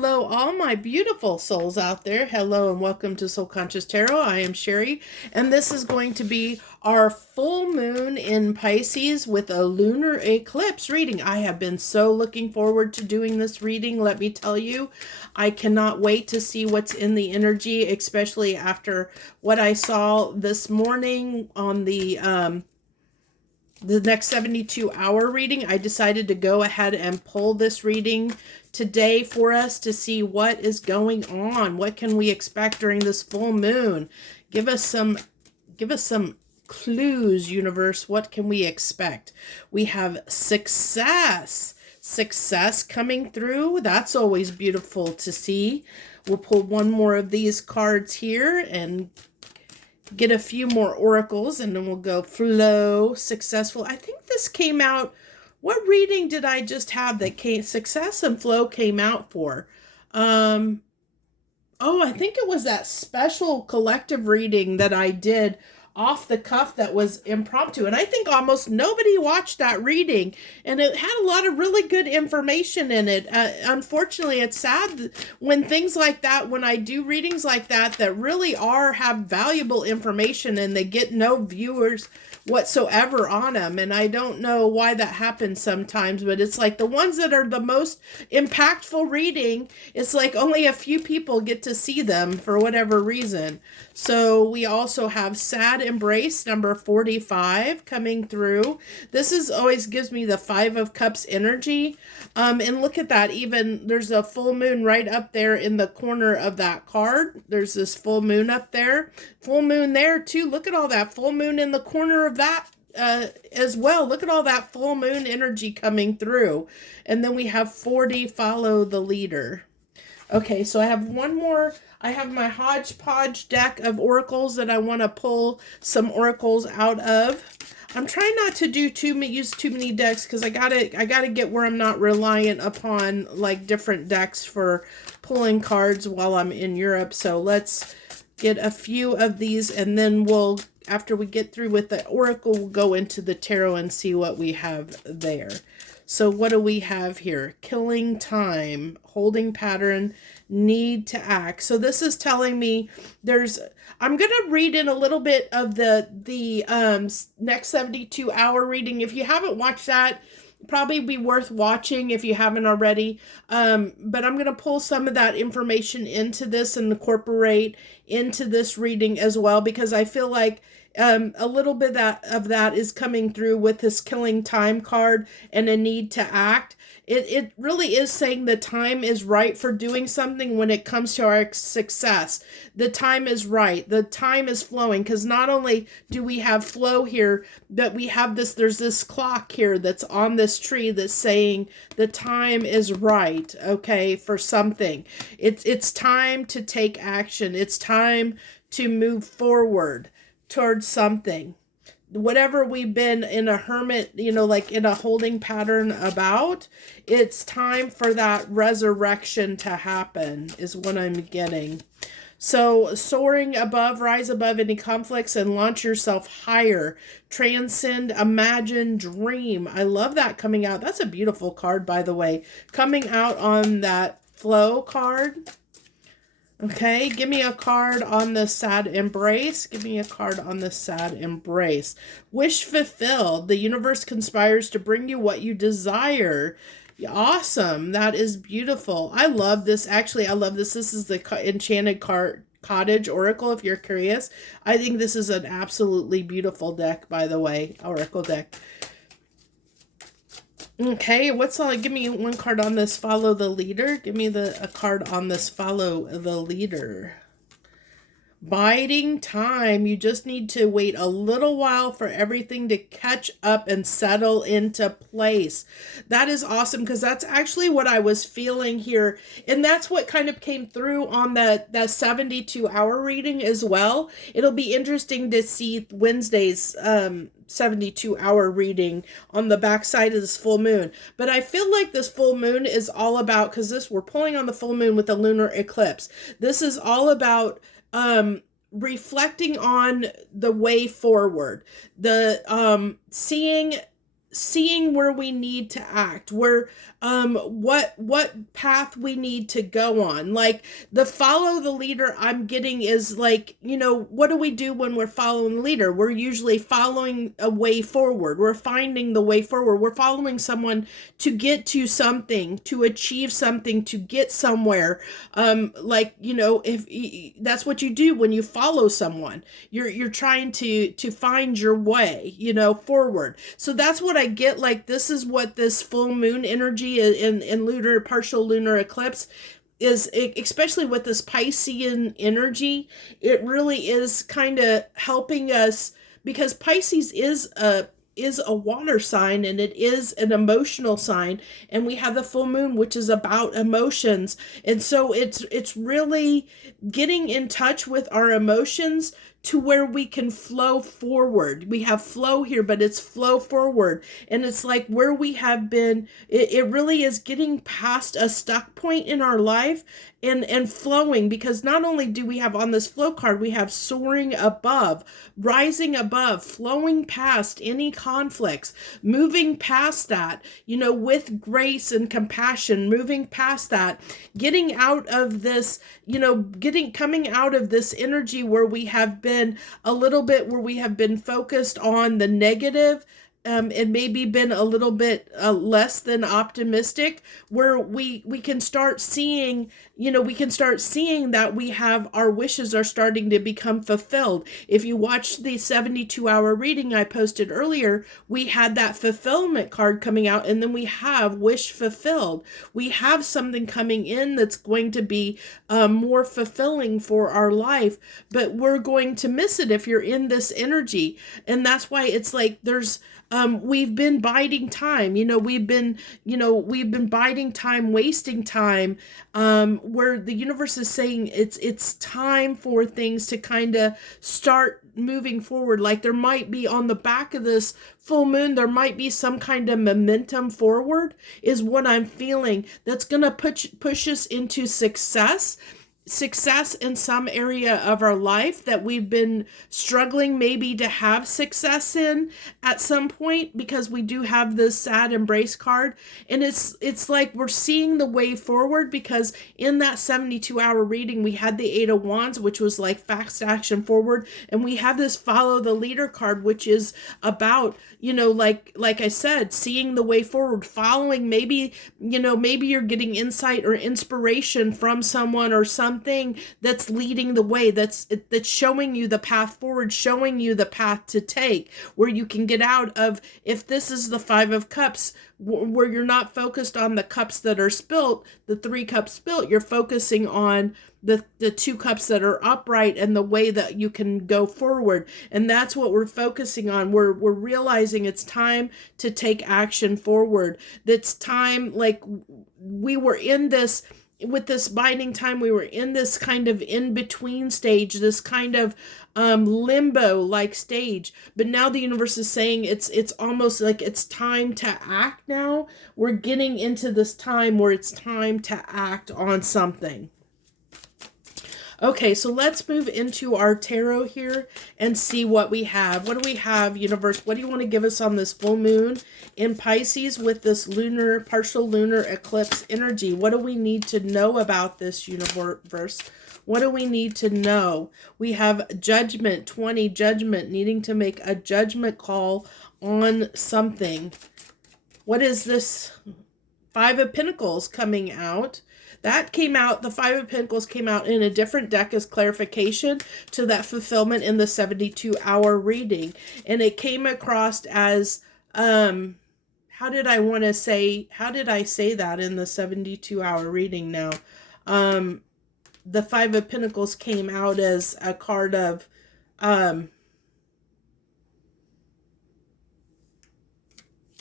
Hello, all my beautiful souls out there. Hello, and welcome to Soul Conscious Tarot. I am Sherry, and this is going to be our full moon in Pisces with a lunar eclipse reading. I have been so looking forward to doing this reading. Let me tell you, I cannot wait to see what's in the energy, especially after what I saw this morning on the next 72-hour reading. I decided to go ahead and pull this reading today for us to see what is going on. What can we expect during this full moon? Give us some clues, universe. What can we expect? We have success coming through. That's always beautiful to see. We'll pull one more of these cards here and get a few more oracles, and then we'll go flow, successful. I think this came out, what reading did I just have that came, success and flow came out for? Oh, I think it was that special collective reading that I did off the cuff that was impromptu. And I think almost nobody watched that reading, and it had a lot of really good information in it. Unfortunately, it's sad when things like that, when I do readings like that, that really have valuable information and they get no viewers whatsoever on them. And I don't know why that happens sometimes, but it's like the ones that are the most impactful reading, it's like only a few people get to see them for whatever reason. So we also have Sad Embrace number 45 coming through. This is always gives me the 5 of Cups energy. And look at that, even there's a full moon right up there in the corner of that card. There's this full moon up there. Full moon there too. Look at all that full moon in the corner of that as well. Look at all that full moon energy coming through. And then we have 40, follow the leader. Okay, so I have one more. I have my hodgepodge deck of oracles that I want to pull some oracles out of. I'm trying not to use too many decks because I gotta get where I'm not reliant upon like different decks for pulling cards while I'm in Europe. So let's get a few of these, and then we'll, after we get through with the oracle, we'll go into the tarot and see what we have there. So what do we have here? Killing time, holding pattern, need to act. So this is telling me I'm going to read in a little bit of the next 72-hour reading. If you haven't watched that, probably be worth watching if you haven't already. But I'm going to pull some of that information into this and incorporate into this reading as well, because I feel like a little bit of that is coming through with this killing time card and a need to act. It really is saying the time is right for doing something when it comes to our success. The time is right. The time is flowing, because not only do we have flow here, but we have there's this clock here that's on this tree that's saying the time is right, okay, for something. It's time to take action. It's time to move forward towards something. Whatever we've been in a hermit, like in a holding pattern about, it's time for that resurrection to happen is what I'm getting. So soaring above, rise above any conflicts and launch yourself higher. Transcend, imagine, dream. I love that coming out. That's a beautiful card, by the way. Coming out on that flow card. Okay, give me a card on the sad embrace. Give me a card on the sad embrace. Wish fulfilled. The universe conspires to bring you what you desire. Awesome. That is beautiful. I love this. Actually, I love this. This is the Enchanted Cottage Oracle, if you're curious. I think this is an absolutely beautiful deck, by the way. Oracle deck. Okay, give me one card on this follow the leader. Give me a card on this follow the leader. Biding time. You just need to wait a little while for everything to catch up and settle into place. That is awesome, because that's actually what I was feeling here. And that's what kind of came through on the 72-hour reading as well. It'll be interesting to see Wednesday's 72-hour reading on the backside of this full moon. But I feel like this full moon is all about, because we're pulling on the full moon with a lunar eclipse. This is all about reflecting on the way forward, the seeing seeing where we need to act, where what path we need to go on. Like the follow the leader I'm getting is like, what do we do when we're following the leader? We're usually following a way forward. We're finding the way forward. We're following someone to get to something, to achieve something, to get somewhere. If that's what you do when you follow someone, you're trying to find your way, forward. So that's what I get. Like, this is what this full moon energy in lunar, partial lunar eclipse is, especially with this Piscean energy. It really is kind of helping us, because Pisces is a water sign, and it is an emotional sign, and we have the full moon, which is about emotions. And so it's really getting in touch with our emotions to where we can flow forward. We have flow here, but it's flow forward. And it's like where we have been, it really is getting past a stuck point in our life and flowing, because not only do we have on this flow card, we have soaring above, rising above, flowing past any conflicts, moving past that, with grace and compassion, moving past that, getting out of this, coming out of this energy where we have been a little bit, where we have been focused on the negative, and maybe been a little bit less than optimistic, where we can start seeing, that we have, our wishes are starting to become fulfilled. If you watch the 72-hour reading I posted earlier, we had that fulfillment card coming out, and then we have wish fulfilled. We have something coming in that's going to be more fulfilling for our life, but we're going to miss it if you're in this energy. And that's why it's like we've been biding time, we've been biding time, wasting time, where the universe is saying it's time for things to kind of start moving forward. Like there might be on the back of this full moon, there might be some kind of momentum forward, is what I'm feeling, that's going to push us into success in some area of our life that we've been struggling maybe to have success in at some point, because we do have this sad embrace card. And it's like we're seeing the way forward, because in that 72-hour reading we had the 8 of Wands, which was like fast action forward, and we have this follow the leader card, which is about, like I said, seeing the way forward, following, maybe you're getting insight or inspiration from someone or something that's leading the way, that's showing you the path forward, showing you the path to take, where you can get out of, if this is the 5 of Cups, where you're not focused on the cups that are spilt, the 3 cups spilt, you're focusing on the 2 cups that are upright and the way that you can go forward. And that's what we're focusing on. We're realizing it's time to take action forward. That's time, like we were in this, with this binding time, we were in this kind of in-between stage, this kind of limbo like stage, but now the universe is saying it's almost like it's time to act now. We're getting into this time where it's time to act on something. Okay, so let's move into our tarot here and see what we have. What do we have, universe? What do you want to give us on this full moon in Pisces with this lunar, partial lunar eclipse energy? What do we need to know about this, universe? What do we need to know? We have judgment, 20, judgment, needing to make a judgment call on something. What is this? 5 of Pentacles coming out. That came out, the 5 of Pentacles came out in a different deck as clarification to that fulfillment in the 72-hour reading. And it came across as, how did I say that in the 72-hour reading now? The 5 of Pentacles came out as a card of,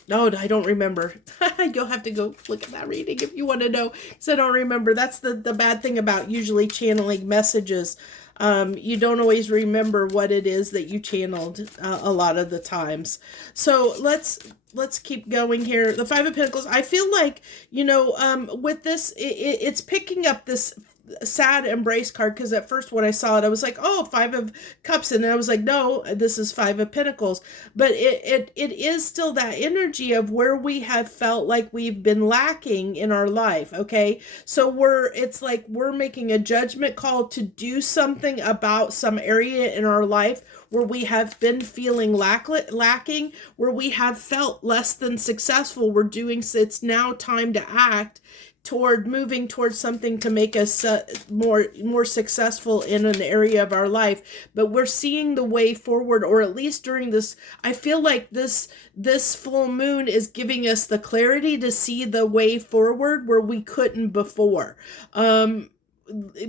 no, I don't remember. You'll have to go look at that reading if you want to know, because I don't remember. That's the bad thing about usually channeling messages. You don't always remember what it is that you channeled a lot of the times. So let's keep going here. The 5 of Pentacles, I feel like, with this, it's picking up this sad embrace card, because at first when I saw it, I was like, oh, Five of Cups, and then I was like, no, this is Five of Pentacles. But it is still that energy of where we have felt like we've been lacking in our life. Okay, so it's like we're making a judgment call to do something about some area in our life where we have been feeling lacking, where we have felt less than successful. It's now time to act toward moving towards something to make us more successful in an area of our life. But we're seeing the way forward, or at least during this, I feel like this full moon is giving us the clarity to see the way forward where we couldn't before.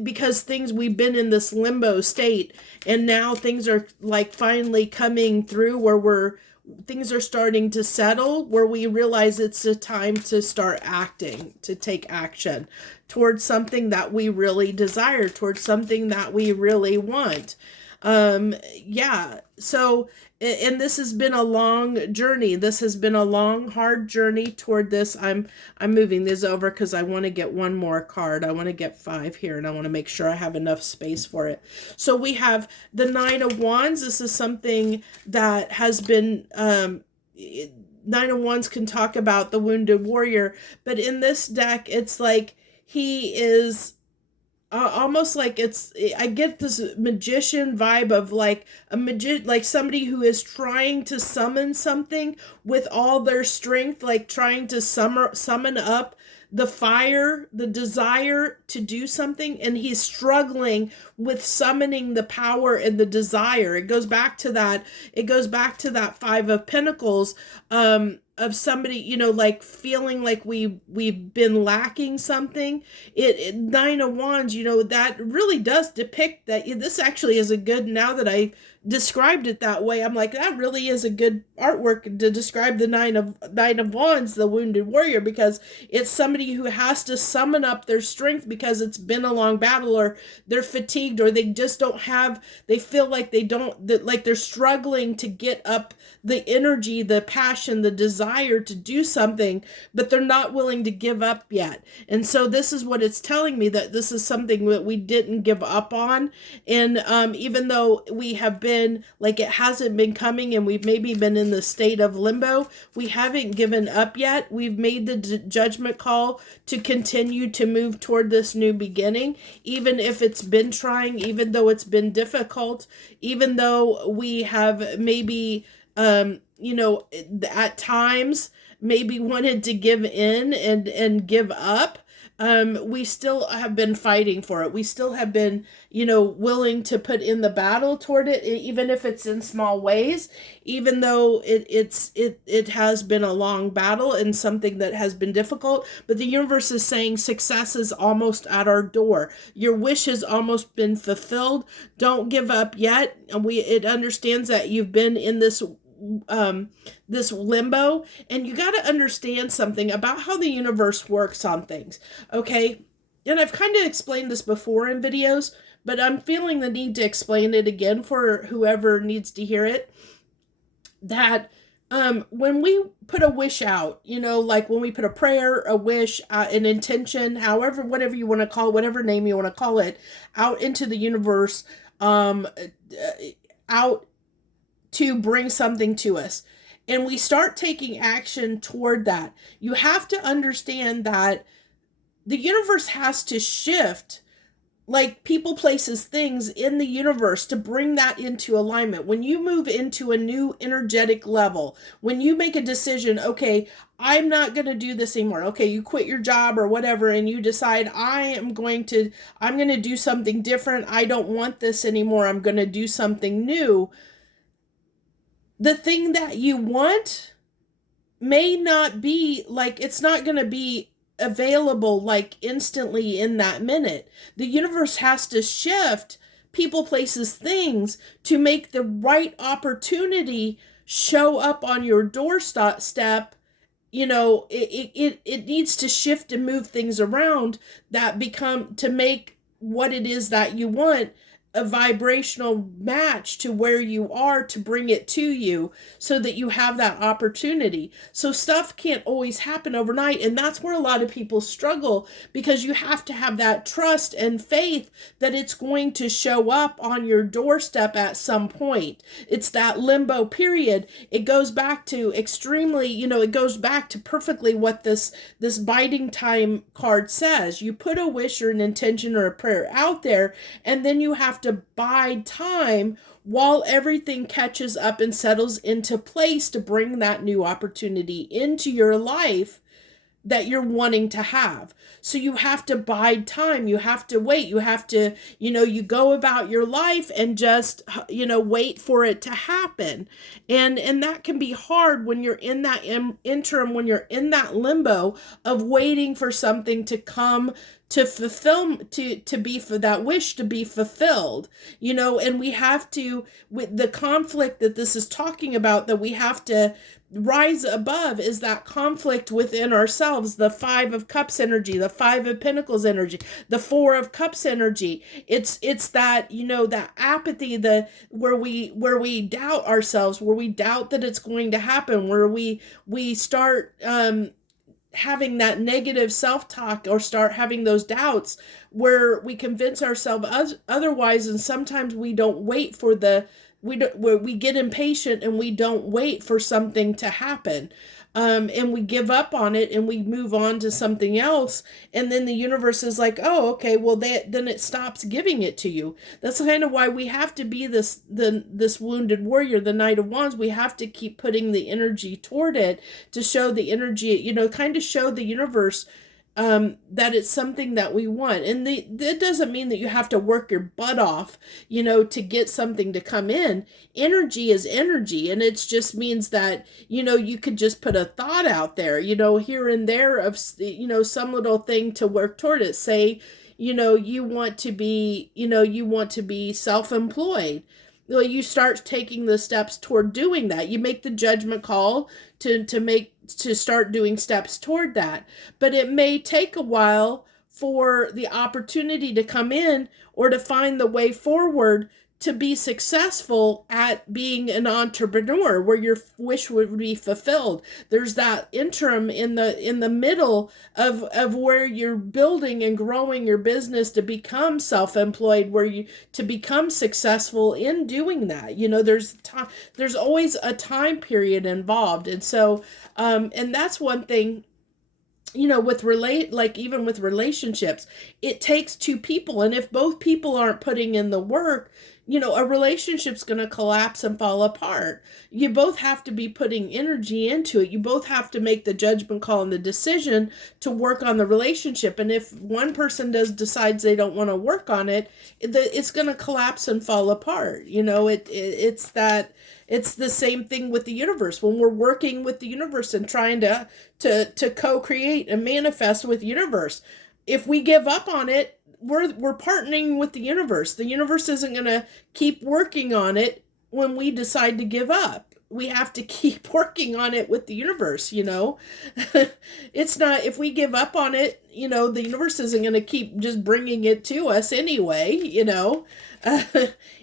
Because we've been in this limbo state, and now things are like finally coming through where things are starting to settle, where we realize it's a time to start acting, to take action towards something that we really desire, towards something that we really want. Yeah. So, and this has been a long journey. This has been a long, hard journey toward this. I'm moving this over because I want to get one more card. I want to get 5 here, and I want to make sure I have enough space for it. So we have the Nine of Wands. This is something that has been, Nine of Wands can talk about the wounded warrior, but in this deck, it's like he is almost like I get this magician vibe of like like somebody who is trying to summon something with all their strength, like trying to summon up the fire, the desire to do something, and he's struggling with summoning the power and the desire. It goes back to that Five of Pentacles, of somebody, like feeling like we've been lacking something. Nine of Wands, that really does depict that. This actually is a good, now that I described it that way, I'm like, that really is a good artwork to describe the Nine of Wands, the wounded warrior, because it's somebody who has to summon up their strength because it's been a long battle, or they're fatigued, or they just they feel like like they're struggling to get up the energy, the passion, the desire to do something, but they're not willing to give up yet. And so this is what it's telling me, that this is something that we didn't give up on. And even though we have been, like, it hasn't been coming, and we've maybe been in the state of limbo, we haven't given up yet. We've made the judgment call to continue to move toward this new beginning, even if it's been trying, even though it's been difficult, even though we have maybe at times maybe wanted to give in and give up. We still have been fighting for it. We still have been, willing to put in the battle toward it, even if it's in small ways, even though it has been a long battle and something that has been difficult. But the universe is saying success is almost at our door. Your wish has almost been fulfilled. Don't give up yet. It understands that you've been in this limbo, and you got to understand something about how the universe works on things. Okay, and I've kind of explained this before in videos, but I'm feeling the need to explain it again for whoever needs to hear it. That when we put a wish out, like when we put a prayer, a wish, an intention, whatever you want to call it, whatever name you want to call it, out into the universe, out to bring something to us, and we start taking action toward that, you have to understand that the universe has to shift, like people, places, things in the universe, to bring that into alignment. When you move into a new energetic level, when you make a decision, okay, I'm not going to do this anymore. Okay, you quit your job or whatever, and you decide, I'm going to do something different. I don't want this anymore. I'm going to do something new. The thing that you want may not be, like, it's not going to be available like instantly in that minute. The universe has to shift people, places, things to make the right opportunity show up on your doorstep. It needs to shift and move things around that to make what it is that you want a vibrational match to where you are to bring it to you so that you have that opportunity. So stuff can't always happen overnight. And that's where a lot of people struggle, because you have to have that trust and faith that it's going to show up on your doorstep at some point. It's that limbo period. It goes back to extremely, it goes back to perfectly what this biding time card says. You put a wish or an intention or a prayer out there, and then you have to bide time while everything catches up and settles into place to bring that new opportunity into your life that you're wanting to have. So you have to bide time. You have to wait. You have to, you go about your life and just, wait for it to happen. And that can be hard when you're in that interim, when you're in that limbo of waiting for something to come to fulfill, to be for that wish to be fulfilled, and we have to, with the conflict that this is talking about, that we have to rise above, is that conflict within ourselves. The 5 of Cups energy, the 5 of Pentacles energy, the 4 of Cups energy. It's that, that apathy, where we doubt ourselves, where we doubt that it's going to happen, where we start having that negative self-talk, or start having those doubts where we convince ourselves otherwise. And sometimes we don't wait for we get impatient and we don't wait for something to happen. And we give up on it and we move on to something else. And then the universe is like, oh, okay, well, then it stops giving it to you. That's kind of why we have to be this wounded warrior, the Knight of Wands. We have to keep putting the energy toward it to show the energy, kind of show the universe that it's something that we want. And that doesn't mean that you have to work your butt off, to get something to come in. Energy is energy. And it just means that, you could just put a thought out there, here and there of, some little thing to work toward it. Say, you want to be self-employed. Well, you start taking the steps toward doing that. You make the judgment call to start doing steps toward that. But it may take a while for the opportunity to come in, or to find the way forward to be successful at being an entrepreneur, where your wish would be fulfilled. There's that interim in the middle of where you're building and growing your business to become self-employed, to become successful in doing that. There's always a time period involved. And so and that's one thing, even with relationships, it takes 2 people. And if both people aren't putting in the work, a relationship's going to collapse and fall apart. You both have to be putting energy into it. You both have to make the judgment call and the decision to work on the relationship. And if one person decides they don't want to work on it, it's going to collapse and fall apart. It's the same thing with the universe. When we're working with the universe and trying to co-create and manifest with the universe, if we give up on it, we're partnering with the universe. The universe isn't going to keep working on it when we decide to give up. We have to keep working on it with the universe, It's not, if we give up on it, the universe isn't going to keep just bringing it to us anyway,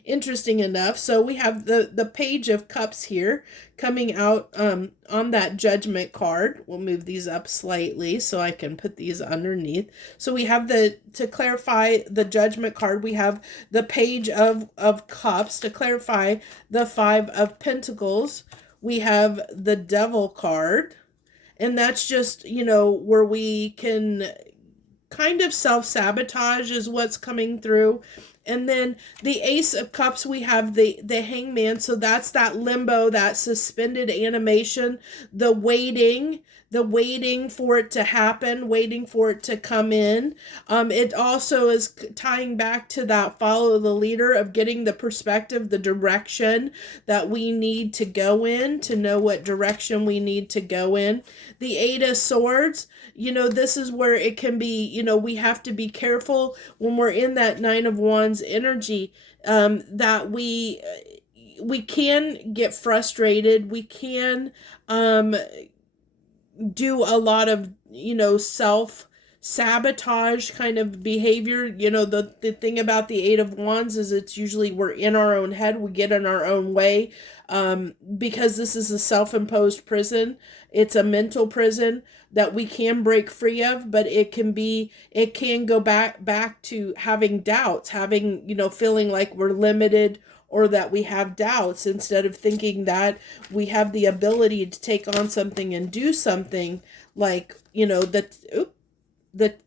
Interesting enough. So we have the Page of Cups here coming out on that Judgment card. We'll move these up slightly so I can put these underneath. So we have to clarify the Judgment card, we have the Page of Cups. To clarify the 5 of Pentacles, we have the Devil card. And that's just, where we can kind of self-sabotage is what's coming through. And then the Ace of Cups, we have the Hangman. So that's that limbo, that suspended animation, the waiting for it to happen, waiting for it to come in. It also is tying back to that follow the leader, of getting the perspective, the direction that we need to go in, to know what direction we need to go in. The 8 of Swords, this is where it can be, we have to be careful when we're in that 9 of Wands energy, that we can get frustrated. We can do a lot of, sabotage kind of behavior. The thing about the Eight of Wands is it's usually we're in our own head, we get in our own way, because this is a self-imposed prison. It's a mental prison that we can break free of, but it can go back to having doubts, having, feeling like we're limited, or that we have doubts, instead of thinking that we have the ability to take on something and do something. Like, that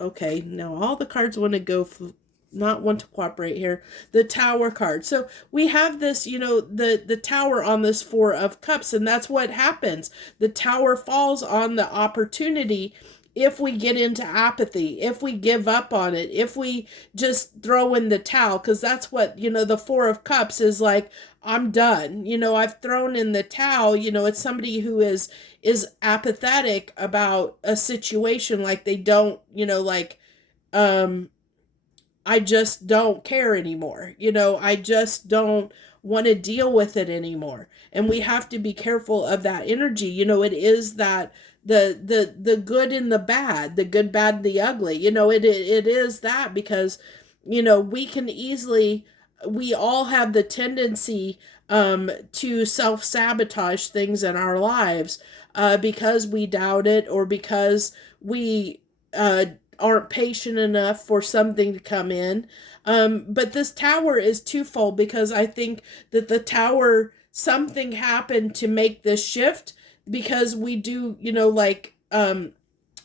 okay, now all the cards want to not want to cooperate here. The Tower card. So we have this, the Tower on this Four of Cups, and that's what happens. The Tower falls on the opportunity if we get into apathy, if we give up on it, if we just throw in the towel, because that's what, the Four of Cups is like. I'm done. I've thrown in the towel. It's somebody who is apathetic about a situation, like they don't, like, I just don't care anymore. I just don't want to deal with it anymore. And we have to be careful of that energy. It is that the good and the bad, the good, bad, the ugly. It is that, because we all have the tendency to self-sabotage things in our lives, because we doubt it, or because we aren't patient enough for something to come in. But this Tower is twofold, because I think that the Tower, something happened to make this shift, because we do,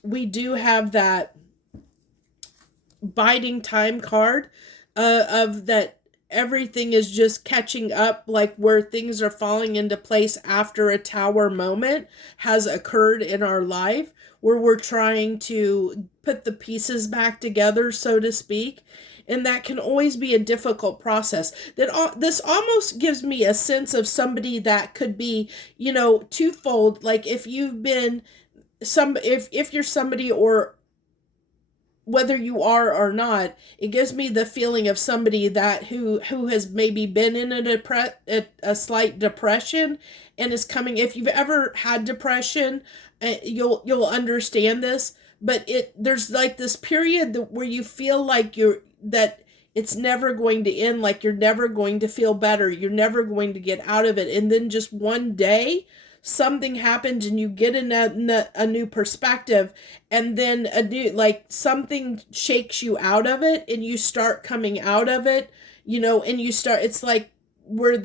we do have that biding time card, of that everything is just catching up, like where things are falling into place after a Tower moment has occurred in our life, where we're trying to put the pieces back together, so to speak. And that can always be a difficult process. This almost gives me a sense of somebody that could be, twofold. Like if you've been if you're somebody, or whether you are or not, it gives me the feeling of somebody that who has maybe been in a slight depression, and is coming. If you've ever had depression, you'll understand this. But there's like this period where you feel like that it's never going to end, like you're never going to feel better, you're never going to get out of it, and then just one day something happens and you get a new perspective, and then a new, like, something shakes you out of it, and you start coming out of it, and it's like where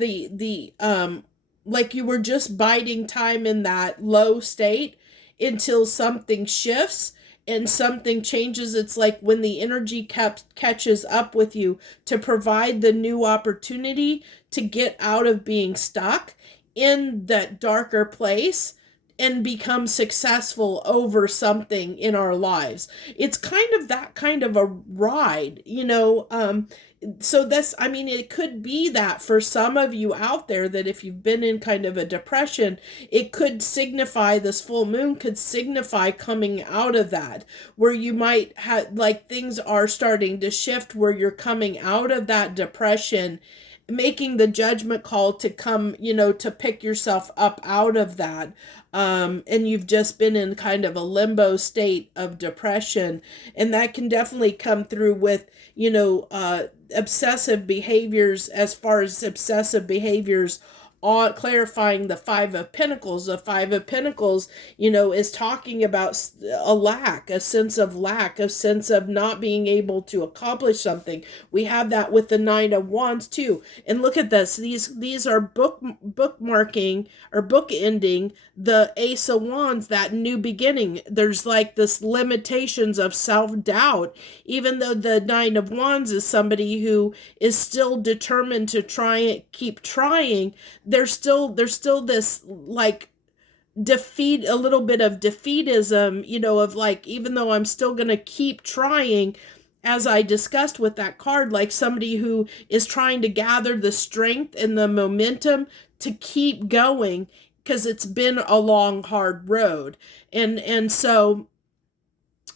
like you were just biding time in that low state until something shifts and something changes. It's like when the energy catches up with you to provide the new opportunity to get out of being stuck in that darker place and become successful over something in our lives. It's kind of that kind of a ride, so it could be that for some of you out there, that if you've been in kind of a depression, it could signify, this full moon could signify coming out of that, where you might have, like, things are starting to shift, where you're coming out of that depression, making the judgment call to come, to pick yourself up out of that. And you've just been in kind of a limbo state of depression. And that can definitely come through with, obsessive behaviors. As far as obsessive behaviors, clarifying the Five of Pentacles. The Five of Pentacles, is talking about a sense of lack, a sense of not being able to accomplish something. We have that with the Nine of Wands too. And look at this. These are bookmarking or bookending the Ace of Wands, that new beginning. There's like this limitations of self-doubt, even though the Nine of Wands is somebody who is still determined to keep trying. There's still this, like, defeat, a little bit of defeatism, of like, even though I'm still going to keep trying, as I discussed with that card, like somebody who is trying to gather the strength and the momentum to keep going, because it's been a long, hard road. And so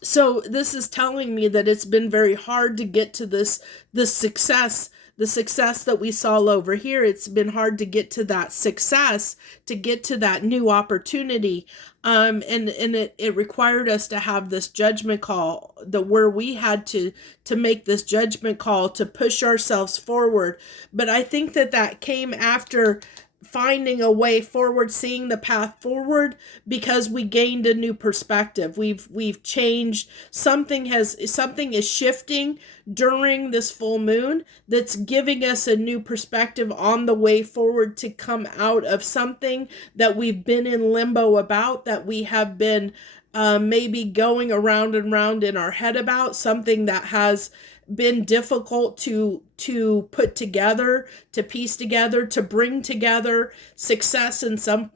this is telling me that it's been very hard to get to this success the success that we saw over here, it's been hard to get to that success, to get to that new opportunity. And it required us to have this judgment call, where we had to make this judgment call to push ourselves forward. But I think that came after finding a way forward, seeing the path forward, because we gained a new perspective. We've changed. Something is shifting during this full moon that's giving us a new perspective on the way forward to come out of something that we've been in limbo about, that we have been maybe going around and round in our head about, something that has been difficult to put together, to piece together, to bring together success in some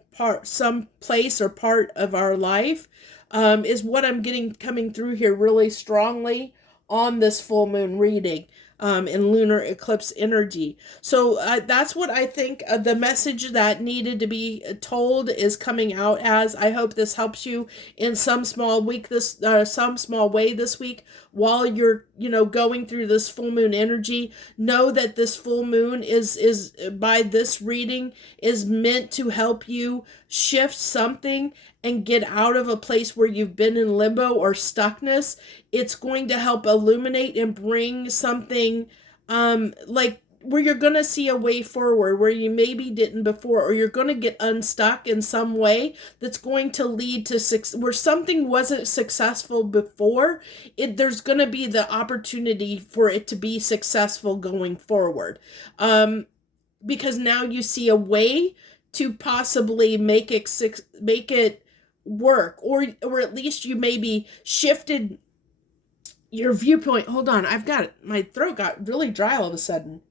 place or part of our life, is what I'm getting coming through here really strongly on this full moon reading, in lunar eclipse energy. So that's what I think the message that needed to be told is coming out as. I hope this helps you in some small way this week while you're going through this full moon energy. Know that this full moon is by this reading is meant to help you shift something and get out of a place where you've been in limbo or stuckness. It's going to help illuminate and bring something like where you're going to see a way forward where you maybe didn't before, or you're going to get unstuck in some way that's going to lead to where something wasn't successful before. There's going to be the opportunity for it to be successful going forward, because now you see a way to possibly make it work, or at least you maybe shifted your viewpoint. Hold on, my throat got really dry all of a sudden.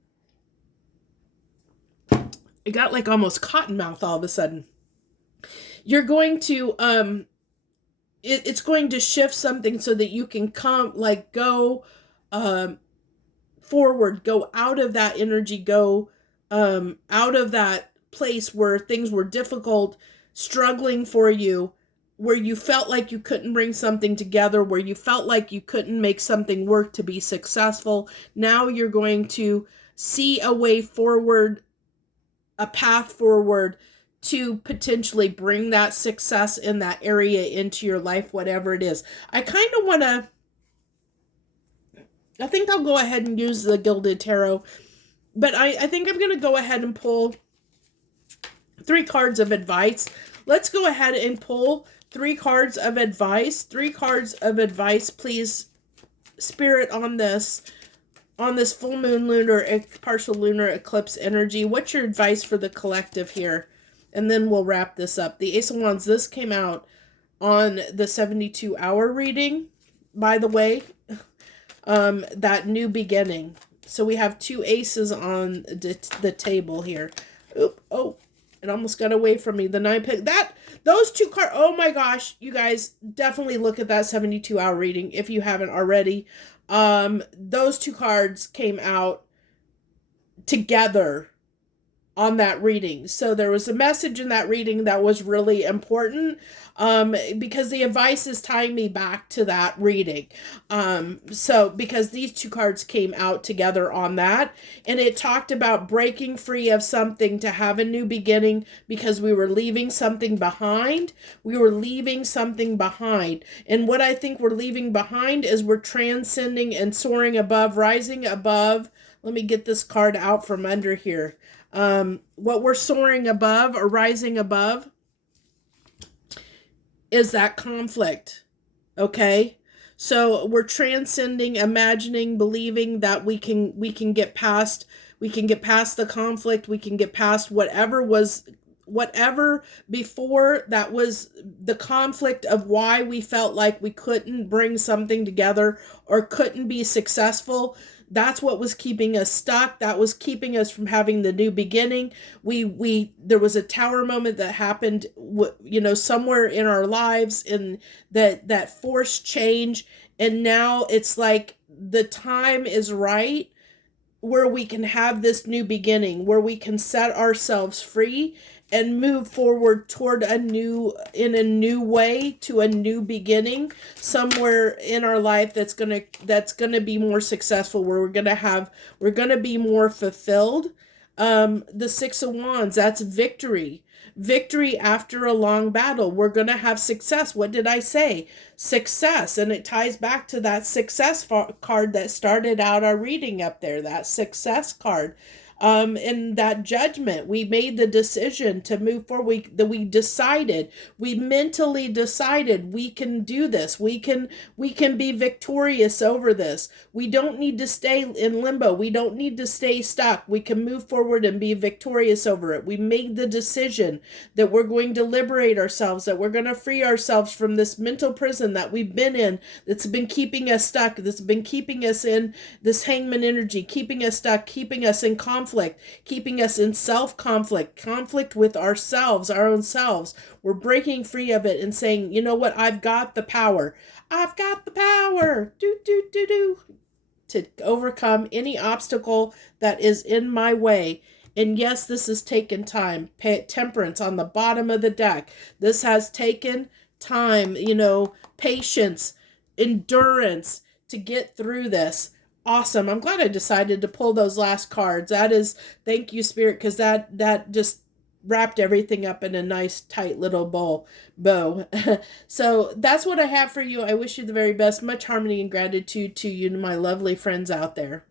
It got like almost cotton mouth all of a sudden. You're going to it's going to shift something so that you can go forward, go out of that energy, go out of that place where things were difficult, struggling for you, where you felt like you couldn't bring something together, where you felt like you couldn't make something work to be successful. Now you're going to see a way forward, a path forward to potentially bring that success in that area into your life, whatever it is. I think I'll go ahead and use the Gilded Tarot, but I think I'm going to go ahead and pull 3 cards of advice. Let's go ahead and pull 3 cards of advice. 3 cards of advice, please, Spirit, on this full moon partial lunar eclipse energy. What's your advice for the collective here? And then we'll wrap this up. The Ace of Wands, this came out on the 72-hour reading, by the way, that new beginning. So we have 2 aces on the table here. Oh, it almost got away from me. The 9 pick. Those 2 cards. Oh my gosh, you guys, definitely look at that 72-hour reading if you haven't already. Those 2 cards came out together on that reading. So there was a message in that reading that was really important, because the advice is tying me back to that reading. So because these 2 cards came out together on that, and it talked about breaking free of something to have a new beginning, because we were leaving something behind. And what I think we're leaving behind is we're transcending and soaring above, rising above. Let me get this card out from under here. What we're soaring above or rising above is that conflict. Okay. So we're transcending, imagining, believing that we can get past the conflict. We can get past whatever before that was the conflict of why we felt like we couldn't bring something together or couldn't be successful. That's what was keeping us stuck. That was keeping us from having the new beginning. There was a tower moment that happened, somewhere in our lives, and that forced change. And now it's like the time is right where we can have this new beginning, where we can set ourselves free and move forward toward in a new way, to a new beginning somewhere in our life that's gonna be more successful, where we're gonna be more fulfilled. The Six of Wands, that's victory. Victory after a long battle. We're going to have success. What did I say? Success. And it ties back to that success card that started out our reading up there, that success card. In that judgment, we made the decision to move forward. We decided, we mentally decided we can do this. We can be victorious over this. We don't need to stay in limbo. We don't need to stay stuck. We can move forward and be victorious over it. We made the decision that we're going to liberate ourselves, that we're going to free ourselves from this mental prison that we've been in, that's been keeping us stuck, that's been keeping us in this hangman energy, keeping us stuck, keeping us in conflict, keeping us in conflict with ourselves, our own selves. We're breaking free of it and saying, you know what? I've got the power. I've got the power. To overcome any obstacle that is in my way. And yes, this has taken time. Temperance on the bottom of the deck. This has taken time, patience, endurance to get through this. Awesome. I'm glad I decided to pull those last cards. Thank you, Spirit, because that just wrapped everything up in a nice tight little bow. So that's what I have for you. I wish you the very best. Much harmony and gratitude to you, my lovely friends out there.